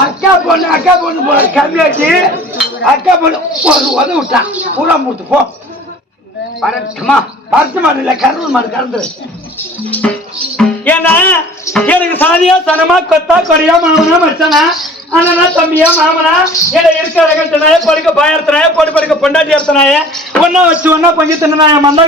அக்கா பொண்ணு போல கம்மியாச்சு. அக்கா பொண்ணு ஒரு உதவி விட்டா பூரா மூட்டு போ. பருத்து மாடு இல்ல கருள் மாடு கறந்து. ஏன்னா எனக்கு சாதியா சனமா கொத்தா கொடியா மாமனா மச்சனா அண்ணனா தம்பியா மாமனா என்ன இருக்கிற படுக்க பாயர்த்தனாய போட்டு படுக்க பொண்டாட்டி அர்த்தனாய ஒன்னா வச்சு ஒன்னா பஞ்சு தின்னாய மந்தா